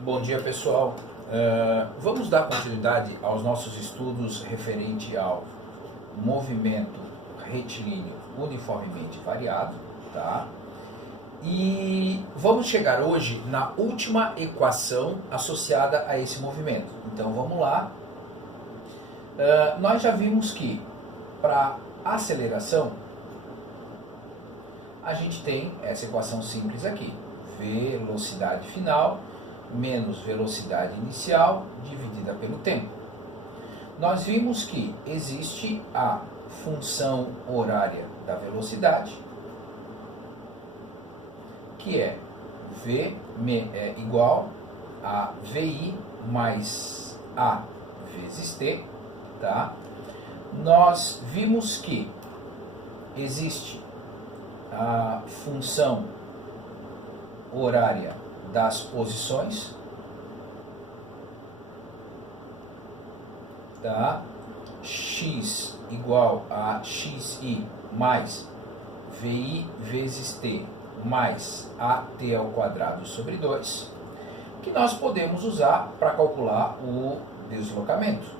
Bom dia, pessoal. Vamos dar continuidade aos nossos estudos referente ao movimento retilíneo uniformemente variado, tá? E vamos chegar hoje na última equação associada a esse movimento. Então vamos lá. Nós já vimos que para aceleração a gente tem essa equação simples aqui: velocidade final menos velocidade inicial dividida pelo tempo. Nós vimos que existe a função horária da velocidade, que é V igual a VI mais A vezes T, tá? Nós vimos que existe a função horária das posições, tá? X igual a xi mais vi vezes t mais at ao quadrado sobre 2, que nós podemos usar para calcular o deslocamento,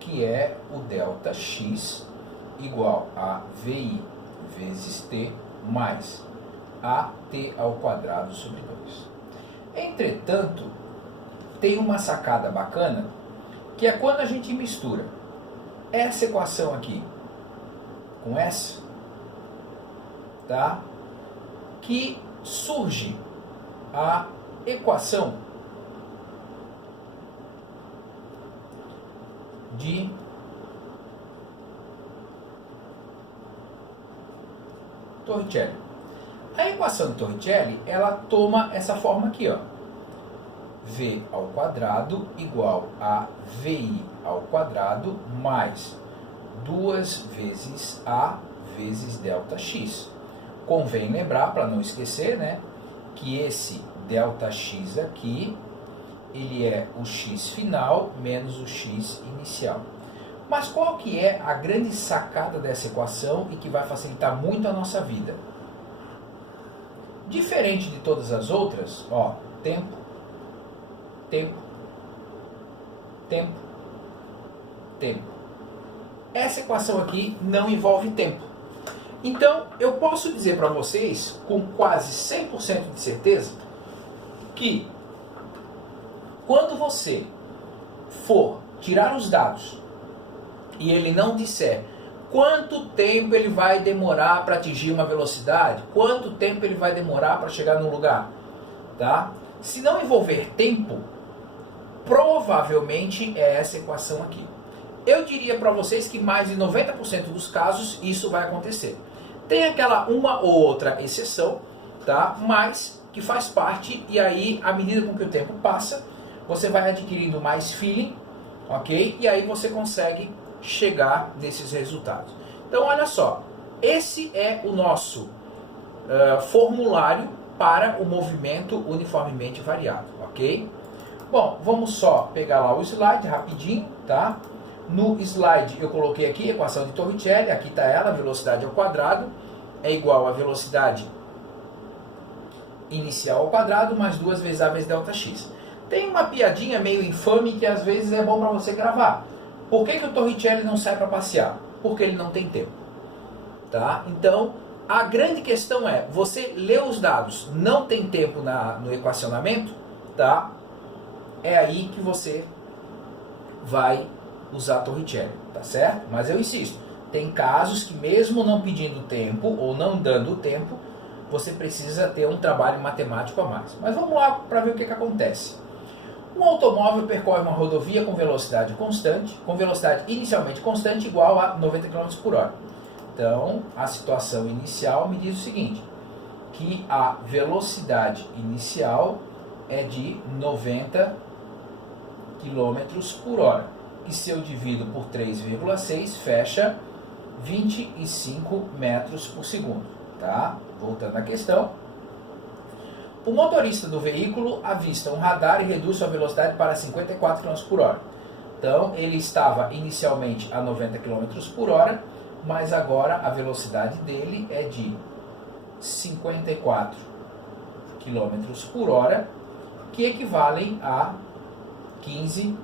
que é o delta x igual a vi vezes t mais at ao quadrado sobre 2. Entretanto, tem uma sacada bacana, que é quando a gente mistura essa equação aqui com essa, tá? Que surge a equação de Torricelli. A equação de Torricelli, ela toma essa forma aqui, ó. V ao quadrado igual a VI ao quadrado mais 2 vezes A vezes delta X. Convém lembrar, para não esquecer, né, que esse delta X aqui, ele é o X final menos o X inicial. Mas qual que é a grande sacada dessa equação e que vai facilitar muito a nossa vida? Diferente de todas as outras, ó, tempo, tempo, tempo, tempo. Essa equação aqui não envolve tempo. Então, eu posso dizer para vocês, com quase 100% de certeza, que quando você for tirar os dados e ele não disser quanto tempo ele vai demorar para atingir uma velocidade, quanto tempo ele vai demorar para chegar num lugar, tá? Se não envolver tempo, provavelmente é essa equação aqui. Eu diria para vocês que mais de 90% dos casos isso vai acontecer. Tem aquela uma ou outra exceção, tá? Mas que faz parte, e aí, à medida com que o tempo passa, você vai adquirindo mais feeling, ok? E aí você consegue chegar nesses resultados. Então, olha só, esse é o nosso formulário para o movimento uniformemente variado, ok? Bom, vamos só pegar lá o slide rapidinho, tá? No slide eu coloquei aqui a equação de Torricelli, aqui está ela, velocidade ao quadrado é igual a velocidade inicial ao quadrado mais 2 vezes a vezes delta x. Tem uma piadinha meio infame que às vezes é bom para você gravar. Por que o Torricelli não sai para passear? Porque ele não tem tempo, tá? Então, a grande questão é, você lê os dados, não tem tempo no equacionamento, tá? É aí que você vai usar Torricelli, tá certo? Mas eu insisto, tem casos que mesmo não pedindo tempo ou não dando tempo, você precisa ter um trabalho matemático a mais. Mas vamos lá para ver o que acontece. Um automóvel percorre uma rodovia com velocidade constante, com velocidade inicialmente constante igual a 90 km por hora. Então, a situação inicial me diz o seguinte, que a velocidade inicial é de 90 km por hora. E se eu divido por 3,6, fecha 25 metros por segundo. Tá? Voltando à questão. O motorista do veículo avista um radar e reduz sua velocidade para 54 km por hora. Então, ele estava inicialmente a 90 km por hora, mas agora a velocidade dele é de 54 km por hora, que equivalem a 15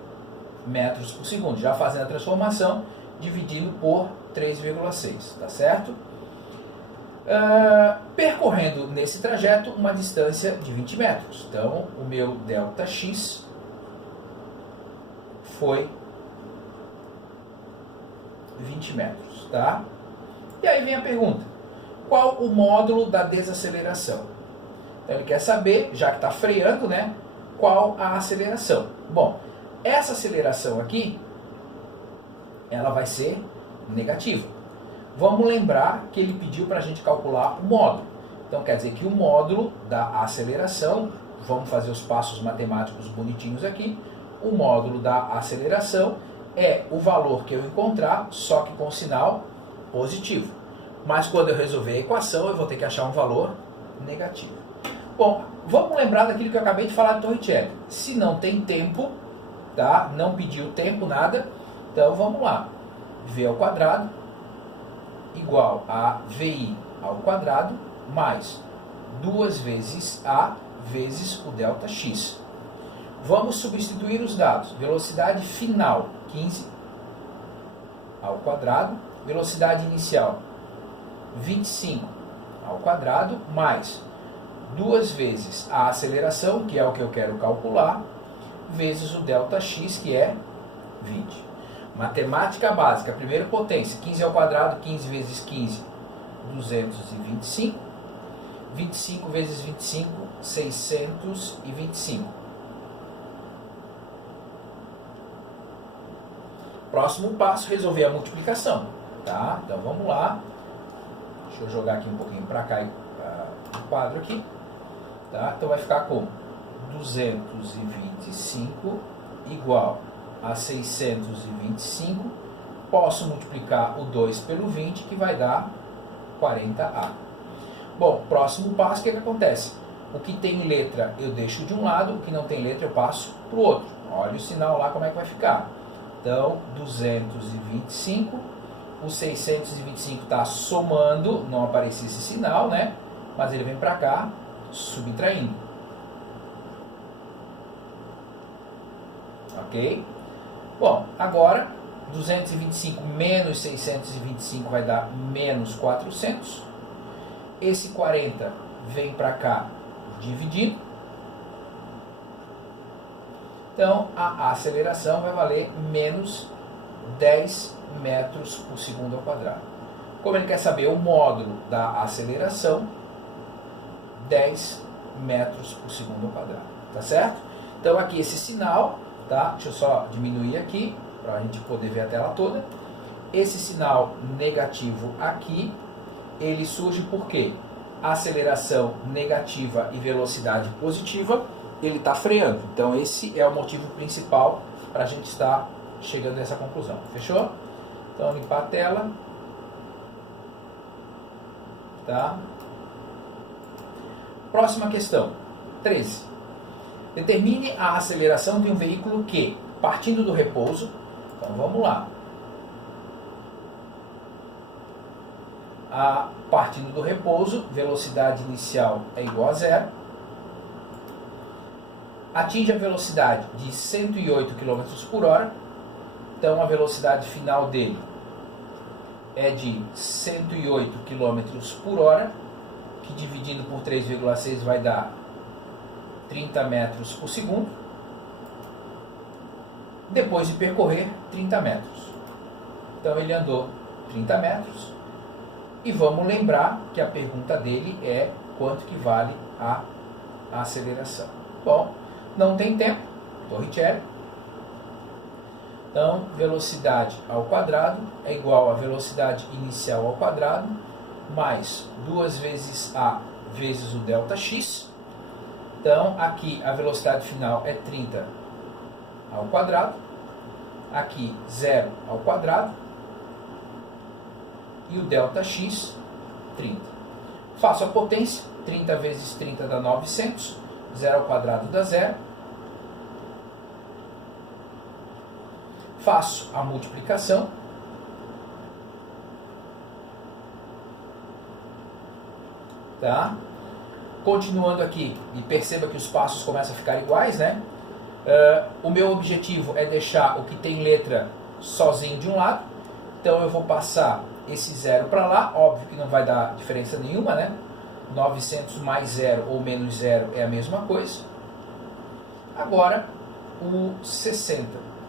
metros por segundo. Já fazendo a transformação, dividindo por 3,6, tá certo? Percorrendo nesse trajeto uma distância de 20 metros. Então, o meu ΔX foi 20 metros, tá? E aí vem a pergunta: qual o módulo da desaceleração? Então ele quer saber, já que está freando, né, qual a aceleração. Bom, essa aceleração aqui, ela vai ser negativa. Vamos lembrar que ele pediu para a gente calcular o módulo. Então quer dizer que o módulo da aceleração, vamos fazer os passos matemáticos bonitinhos aqui, o módulo da aceleração é o valor que eu encontrar, só que com sinal positivo. Mas quando eu resolver a equação, eu vou ter que achar um valor negativo. Bom, vamos lembrar daquilo que eu acabei de falar de Torricelli. Se não tem tempo, tá? Não pediu tempo, nada. Então vamos lá. V ao quadrado igual a VI ao quadrado mais 2 vezes A vezes o ΔX. Vamos substituir os dados. Velocidade final, 15 ao quadrado. Velocidade inicial, 25 ao quadrado, mais 2 vezes a aceleração, que é o que eu quero calcular, vezes o ΔX, que é 20. Matemática básica, primeira potência, 15 ao quadrado, 15 vezes 15, 225. 25 vezes 25, 625. Próximo passo, resolver a multiplicação. Tá? Então vamos lá. Deixa eu jogar aqui um pouquinho para cá o quadro aqui. Tá? Então vai ficar como 225 igual a 625. Posso multiplicar o 2 pelo 20, que vai dar 40A. Bom, próximo passo, o que acontece? O que tem letra eu deixo de um lado, o que não tem letra eu passo para o outro. Olha o sinal lá como é que vai ficar. Então, 225, o 625 está somando, não aparecia esse sinal, né? Mas ele vem para cá, subtraindo. Ok? Bom, agora, 225 menos 625 vai dar menos 400. Esse 40 vem para cá, dividindo. Então, a aceleração vai valer menos 10 metros por segundo ao quadrado. Como ele quer saber o módulo da aceleração, 10 metros por segundo ao quadrado. Tá certo? Então, aqui esse sinal, tá? Deixa eu só diminuir aqui, para a gente poder ver a tela toda. Esse sinal negativo aqui, ele surge porque a aceleração negativa e velocidade positiva, ele está freando. Então esse é o motivo principal para a gente estar chegando a essa conclusão. Fechou? Então limpar a tela. Tá? Próxima questão. 13. Determine a aceleração de um veículo que, partindo do repouso, então vamos lá. Partindo do repouso, velocidade inicial é igual a 0. Atinge a velocidade de 108 km por hora. Então a velocidade final dele é de 108 km por hora, que dividindo por 3,6 vai dar 30 metros por segundo. Depois de percorrer 30 metros. Então ele andou 30 metros. E vamos lembrar que a pergunta dele é quanto que vale a aceleração. Bom, não tem tempo, Torricelli. Então, velocidade ao quadrado é igual a velocidade inicial ao quadrado, mais 2 vezes A vezes o ΔX. Então, aqui a velocidade final é 30 ao quadrado. Aqui, 0 ao quadrado. E o ΔX, 30. Faço a potência, 30 vezes 30 dá 900, 0 ao quadrado dá 0. Faço a multiplicação. Tá? Continuando aqui, e perceba que os passos começam a ficar iguais, né? O meu objetivo é deixar o que tem letra sozinho de um lado. Então eu vou passar esse 0 para lá. Óbvio que não vai dar diferença nenhuma, né? 900 mais 0 ou menos 0 é a mesma coisa. Agora, o 60,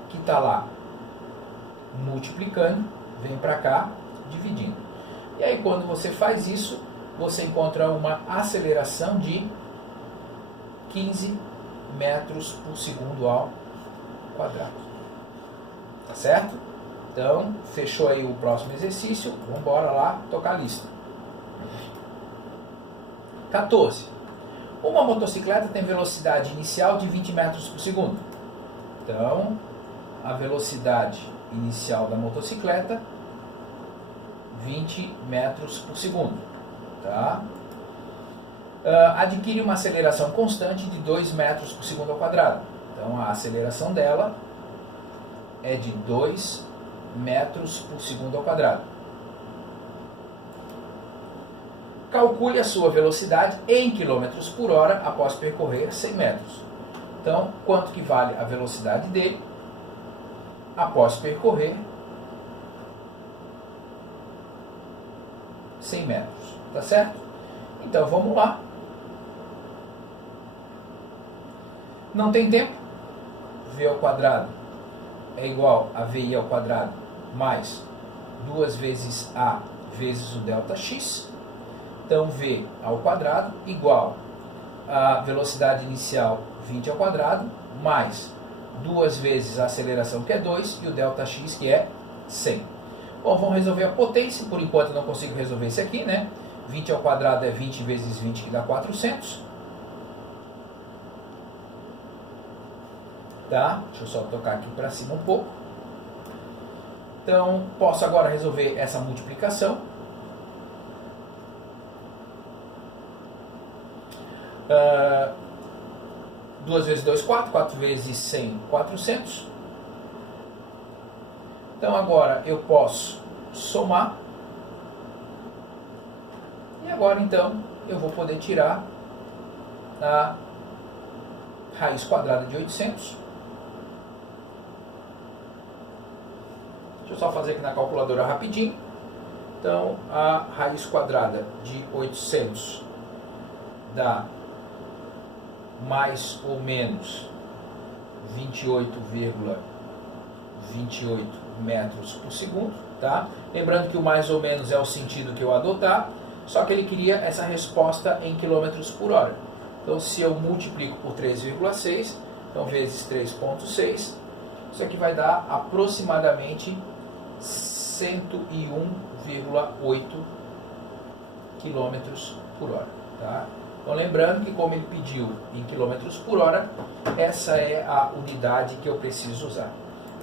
que está lá multiplicando, vem para cá, dividindo. E aí, quando você faz isso, você encontra uma aceleração de 15 metros por segundo ao quadrado. Tá certo? Então, fechou aí o próximo exercício. Vamos embora lá tocar a lista. 14. Uma motocicleta tem velocidade inicial de 20 metros por segundo. Então, a velocidade inicial da motocicleta, 20 metros por segundo. Tá? Adquire uma aceleração constante de 2 metros por segundo ao quadrado. Então, a aceleração dela é de 2 metros por segundo ao quadrado. Calcule a sua velocidade em quilômetros por hora após percorrer 100 metros. Então, quanto que vale a velocidade dele após percorrer 100 metros. Tá certo? Então, vamos lá. Não tem tempo. V ao quadrado é igual a VI ao quadrado mais 2 vezes A vezes o delta x. Então, V ao quadrado igual a velocidade inicial 20 ao quadrado mais 2 vezes a aceleração, que é 2, e o delta x, que é 100. Bom, vamos resolver a potência. Por enquanto eu não consigo resolver esse aqui, né? 20 ao quadrado é 20 vezes 20, que dá 400. Tá? Deixa eu só tocar aqui para cima um pouco. Então, posso agora resolver essa multiplicação. 2 vezes 2, 4. 4 vezes 100, 400. Então, agora eu posso somar. E agora, então, eu vou poder tirar a raiz quadrada de 800. Deixa eu só fazer aqui na calculadora rapidinho. Então, a raiz quadrada de 800 dá mais ou menos 28,28 metros por segundo, tá? Lembrando que o mais ou menos é o sentido que eu adotar, só que ele queria essa resposta em quilômetros por hora. Então, se eu multiplico por 3,6, então vezes 3,6, isso aqui vai dar aproximadamente 101,8 quilômetros por hora, tá? Então, lembrando que como ele pediu em quilômetros por hora, essa é a unidade que eu preciso usar.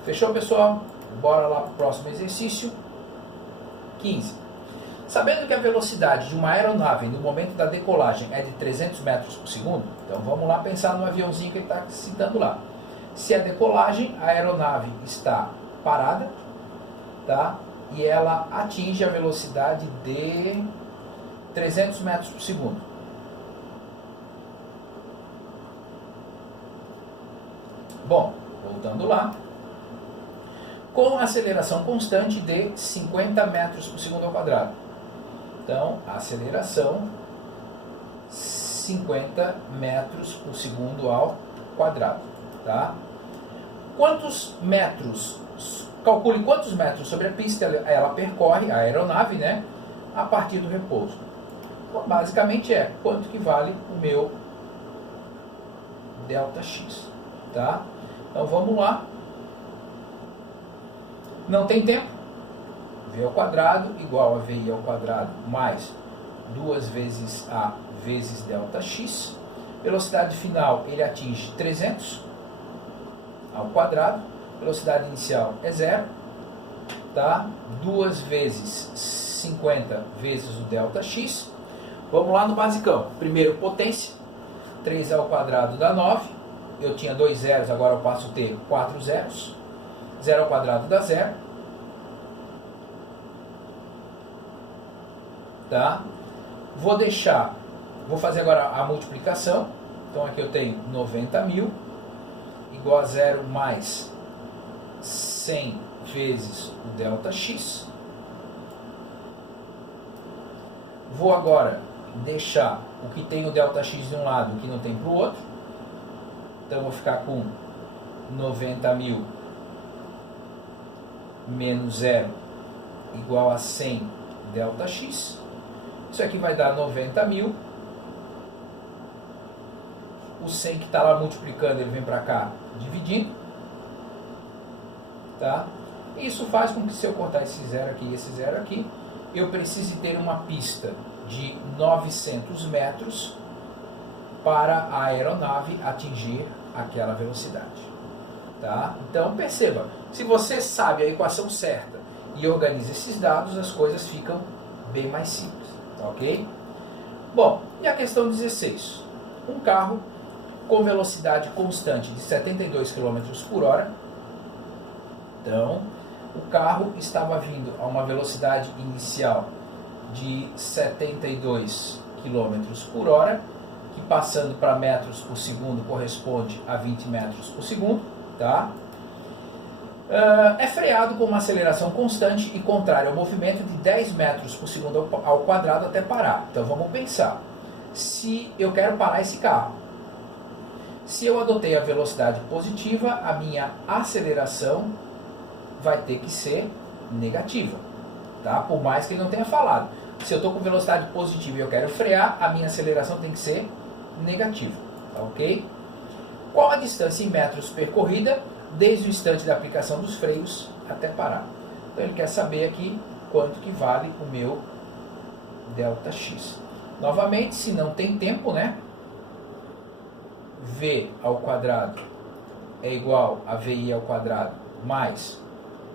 Fechou, pessoal? Bora lá para o próximo exercício. 15. Sabendo que a velocidade de uma aeronave no momento da decolagem é de 300 metros por segundo, então vamos lá pensar no aviãozinho que ele está citando lá. Se a decolagem, a aeronave está parada, tá? E ela atinge a velocidade de 300 metros por segundo. Bom, voltando lá, com aceleração constante de 50 metros por segundo ao quadrado. Então, a aceleração 50 metros por segundo ao quadrado, tá? Quantos metros, calcule quantos metros sobre a pista ela percorre, a aeronave, né, a partir do repouso. Então, basicamente é quanto que vale o meu delta x, tá? Então, vamos lá. Não tem tempo. V ao quadrado igual a VI ao quadrado mais 2 vezes A vezes delta x. Velocidade final, ele atinge 300 ao quadrado. Velocidade inicial é 0. Tá? 2 vezes 50 vezes o delta x. Vamos lá no basicão. Primeiro, potência. 3 ao quadrado dá 9. Eu tinha 2 zeros, agora eu passo a ter 4 zeros. 0 ao quadrado dá 0. Tá? Vou deixar Vou fazer agora a multiplicação. Então aqui eu tenho 90.000 igual a 0 mais 100 vezes o ΔX. Vou agora deixar o que tem o ΔX de um lado e o que não tem para o outro. Então eu vou ficar com 90.000 menos 0 igual a 100 ΔX. Isso aqui vai dar 90.000. O 100 que está lá multiplicando, ele vem para cá dividindo. Tá? Isso faz com que, se eu cortar esse zero aqui e esse zero aqui, eu precise ter uma pista de 900 metros para a aeronave atingir aquela velocidade. Tá? Então perceba, se você sabe a equação certa e organiza esses dados, as coisas ficam bem mais simples. Tá, ok? Bom, e a questão 16? Um carro com velocidade constante de 72 km por hora. Então, o carro estava vindo a uma velocidade inicial de 72 km por hora, que passando para metros por segundo corresponde a 20 metros por segundo. Tá? É freado com uma aceleração constante e contrária ao movimento de 10 metros por segundo ao quadrado até parar. Então vamos pensar. Se eu quero parar esse carro, se eu adotei a velocidade positiva, a minha aceleração vai ter que ser negativa, tá? Por mais que ele não tenha falado. Se eu estou com velocidade positiva e eu quero frear, a minha aceleração tem que ser negativa, tá, ok? Qual a distância em metros percorrida desde o instante da aplicação dos freios até parar? Então ele quer saber aqui quanto que vale o meu ΔX. Novamente, se não tem tempo, né? V ao quadrado é igual a VI ao quadrado mais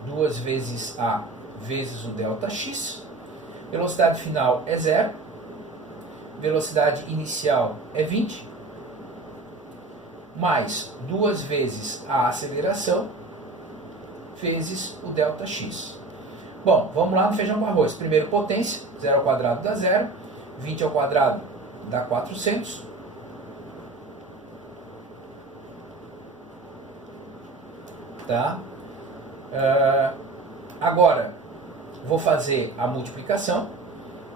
2 vezes A vezes o ΔX. Velocidade final é 0. Velocidade inicial é 20. Mais 2 vezes a aceleração vezes o ΔX. Bom, vamos lá no feijão com arroz. Primeiro potência, 0 ao quadrado dá 0. 20 ao quadrado dá 400. Tá? Agora, vou fazer a multiplicação.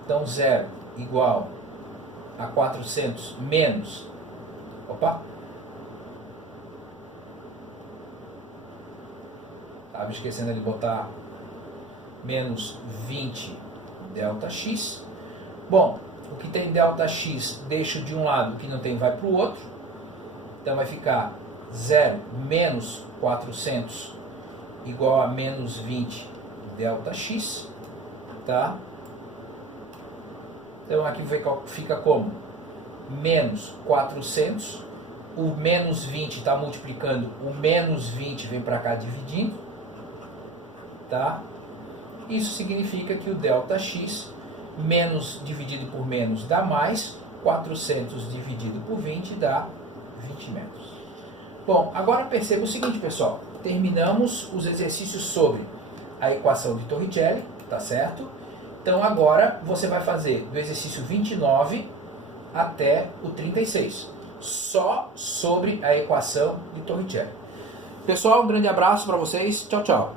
Então, 0 igual a 400 menos... Opa! Estava esquecendo de botar menos 20 ΔX. Bom, o que tem ΔX deixo de um lado, o que não tem vai para o outro. Então vai ficar 0 menos 400 igual a menos 20 ΔX. Tá? Então aqui fica como? Menos 400. O menos 20 está multiplicando, o menos 20 vem para cá dividindo. Tá? Isso significa que o ΔX, menos dividido por menos dá mais, 400 dividido por 20 dá 20 metros. Bom, agora perceba o seguinte, pessoal. Terminamos os exercícios sobre a equação de Torricelli, tá certo? Então agora você vai fazer do exercício 29 até o 36, só sobre a equação de Torricelli. Pessoal, um grande abraço para vocês. Tchau, tchau.